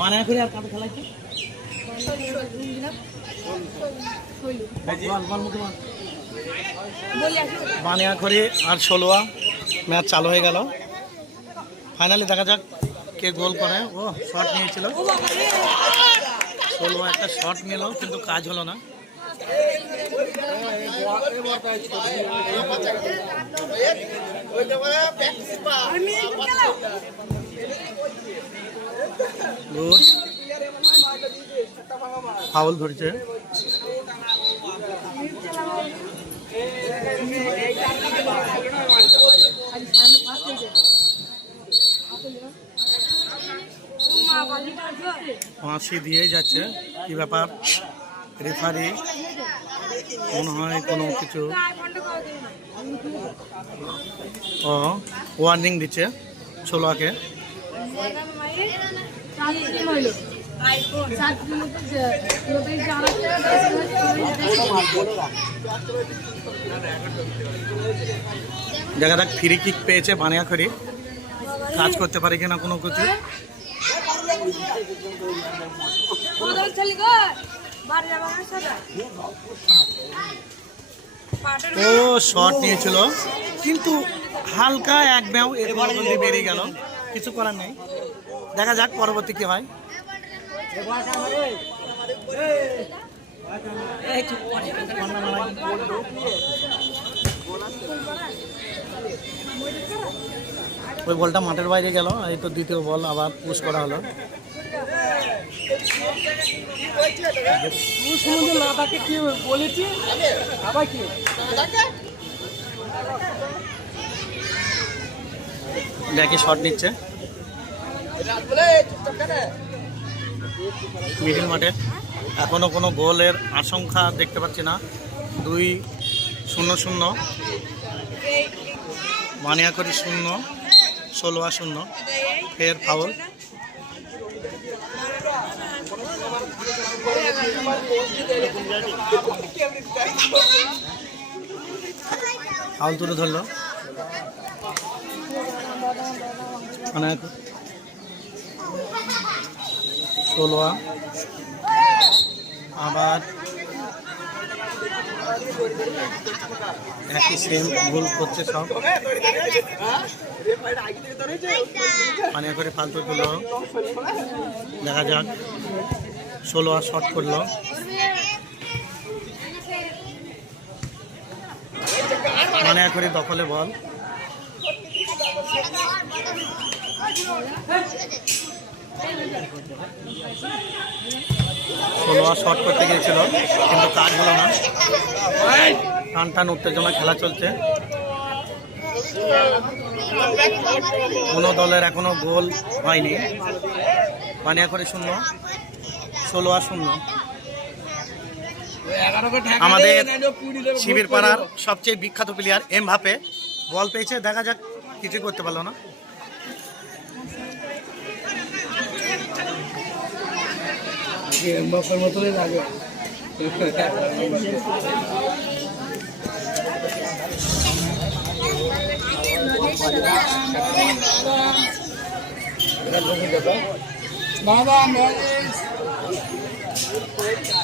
বানিয়া করে আর কাটা খেলাইছে বানিয়াখড়ি আর ষোলোয়া ম্যাচ চালু হয়ে গেল। ফাইনালি দেখা যাক কে গোল করে। ও শট নিয়েছিল, ষোলোয়া একটা শট নিল কিন্তু কাজ হলো না। গুড, ফাউল ধরেছে। ফাঁসি দিয়ে যাচ্ছে, কি ব্যাপার? রেফারি মনে হয় কোনো কিছু ওয়ার্নিং দিচ্ছে ষোলোয়াকে। দেখা যাক ফ্রি কিক পেয়েছে বানিয়াখড়ি, কাজ করতে পারে কিনা কোনো কিছু। ও শট নিয়েছিল কিন্তু হালকা এক ব্যাও বেরিয়ে গেল, কিছু করার নেই। দেখা যাক পরবর্তী কি হয়। ওই বলটা মাঠের বাইরে গেল, এই তো দ্বিতীয় বল আবার পুশ করা হলো। দেখি শট নিচ্ছে মিডিল মাঠে, এখনো কোনো গোলের আশঙ্কা দেখতে পাচ্ছি না। 2-0 বানিয়াখড়ি 0, ষোলোয়া 0। ফের ফাউল। ফাউল তুলে ধরলো মানে ষোলোয়া। আবার একই সেম ভুল করছে সব, মানে করে ফালতু তুলো। দেখা যাক, ষোলোয়া শট করলো। মানে করে দখলে বল। ষোলোয়া শট করতে গিয়েছিল কিন্তু কাজ হলো না। টান টান উত্তেজনা খেলা চলছে, কোনো দলের এখনো গোল হয়নি। বানিয়াখড়ি 0, ষোলোয়া 0। আমাদের শিবির পাড়ার সবচেয়ে বিখ্যাত প্লেয়ার এমবাপ্পে বল পেয়েছে, দেখা যাক কিছু করতে পারলো না। এমবাপ্পের মতনই লাগে।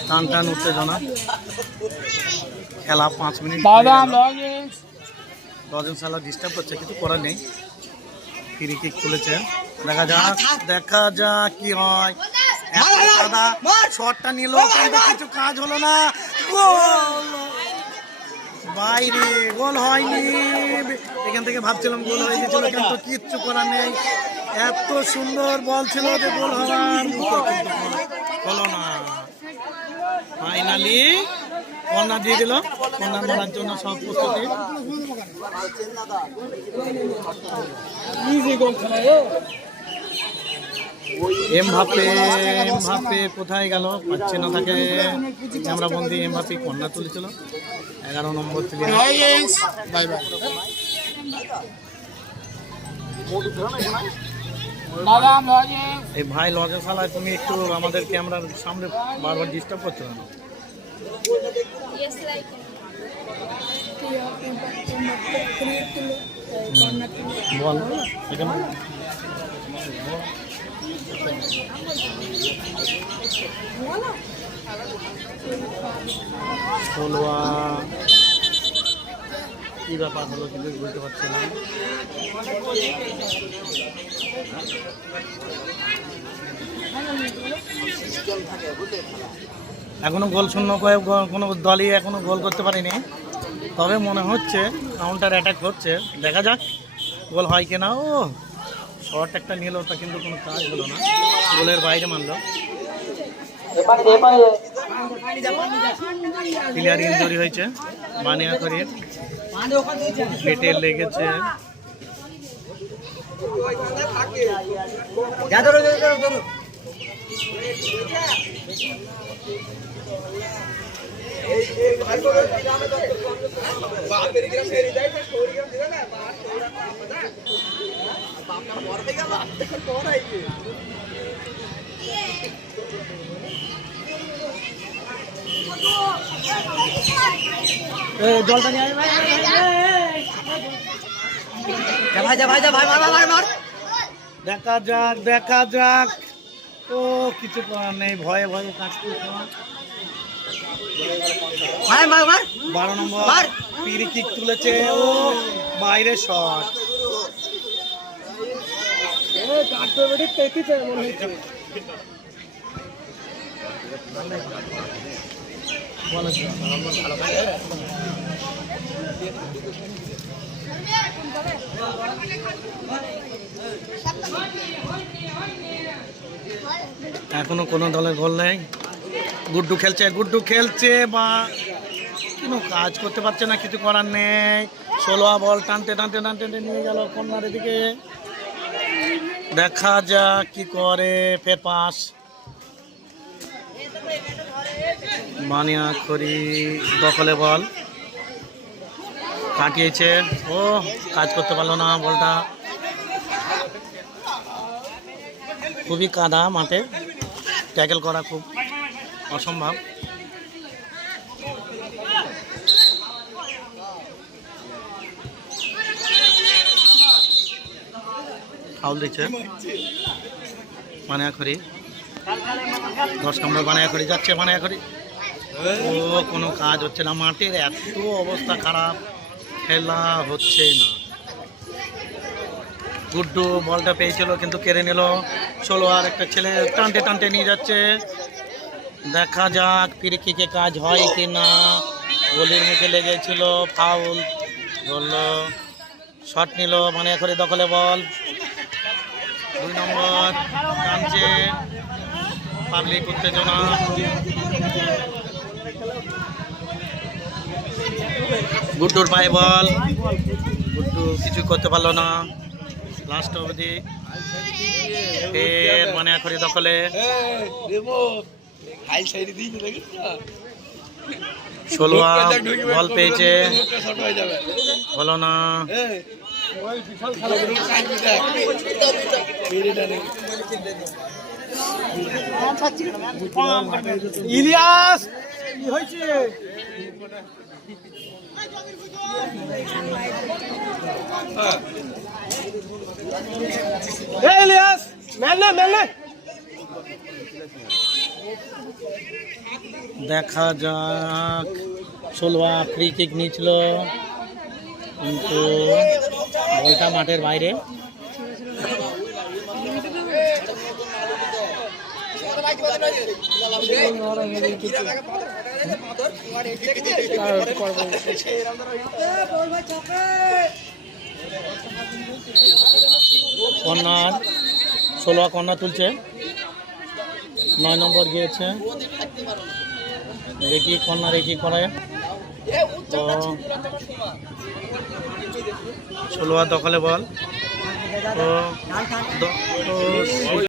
টান টান উত্তেজনা খেলা 5 মিনিট। লজেন্স সালা ডিস্টার্ব করছে, কিছু করার নেই। ফ্রি কিক তুলেছে, দেখা যাক কি হয়। শটটা নিল কিন্তু কিছু কাজ হলো না। বাইরে গোল হয়নি। এখান থেকে ভাবছিলাম গোল হয়ে গেছিল কিন্তু কিচ্ছু করার নেই। এত সুন্দর বল ছিল যে গোল হওয়ার হলো না। ফাইনালি কর্নার দিয়ে দিল, কর্নার মারার জন্য সব প্রস্তুতি। এমবাপ্পে কোথায় গেল পাচ্ছি না তাকে। ক্যামেরা বন্দি। এমবাপ্পে কর্নার তুলেছিল, 11 নম্বর থেকে। এই ভাই লজের শালায় তুমি একটু আমাদের ক্যামেরার সামনে বারবার ডিস্টার্ব করছো কেন? বল এখানে ষোলোয়া কি ব্যাপার হলো কিন্তু বুঝতে পারছি না। এখনো গোল শূন্য কোনো দলই এখনো গোল করতে পারেনি, তবে মনে হচ্ছে কাউন্টার অ্যাটাক হচ্ছে। দেখা যাক গোল হয় কিনা। ও শর্ট একটা নিল, তা কিন্তু কোনো কাজ হলো না, গোলের বাইরে মারলো। প্লেয়ার ইনজুরি হয়েছে, মানিয়া করে পেটে লেগেছে। জলটা নিয়ে ভাই, দেখা যাক দেখা যাক। ও কিছু করার নেই, ভয়ে ভয়ে কাটতে। 12 নম্বর পিরি কিক তুলেছে, ও বাইরে শট। এখনো কোনো দলের গোল নেই। গুড্ডু খেলছে বা কোনো কাজ করতে পারছে না, কিছু করার নেই। ষোলোয়া বল টানতে টানতে টানতে নিয়ে গেল কর্নারের দিকে। দেখা যাক কি করে। ফের পাস মানিয়া করি, দখলে বল কাটিয়েছে। ও কাজ করতে পারলো না বলটা, খুবই কাদা মাঠে, ট্যাকেল করা খুব অসম্ভব। ফাউল দিচ্ছে বানিয়াখড়ি, 10 নম্বর বানিয়াখড়ি যাচ্ছে। বানিয়াখড়ি ও কোনো কাজ হচ্ছে না, মাঠের এত অবস্থা খারাপ, খেলা হচ্ছে না। গুড্ডু বলটা পেয়েছিল কিন্তু কেড়ে নিল। ষোলোয়ার একটা ছেলে টানতে টানতে নিয়ে যাচ্ছে। দেখা যাক ফ্রি কিকে কাজ হয় কি না। গোলের মুখে লেগেছিল, ফাউল ধরলো, শট নিল। বানিয়াখড়ি দখলে বল, 2 নম্বর টানছে, পাবলিক উত্তেজনা। গুড্ডুর পায়ে বল, গুড্ডু কিছু করতে পারলো না লাস্ট অবধি। ফের বানিয়াখড়ি দখলে, ষোলোয়া বল পেয়েছে, হলো না। ইলিয়াস কি হয়েছে? ইলিয়াস দেখা যাক। ষোলোয়া ফ্রি কিক নিয়েছিল কিন্তু বলটা মাঠের বাইরে। কর্নার, ষোলোয়া কর্নার তুলছে, 9 নম্বর গিয়েছে। দেখি কর্নারে কি করে। তো ষোলোয়া দখলে বল, তো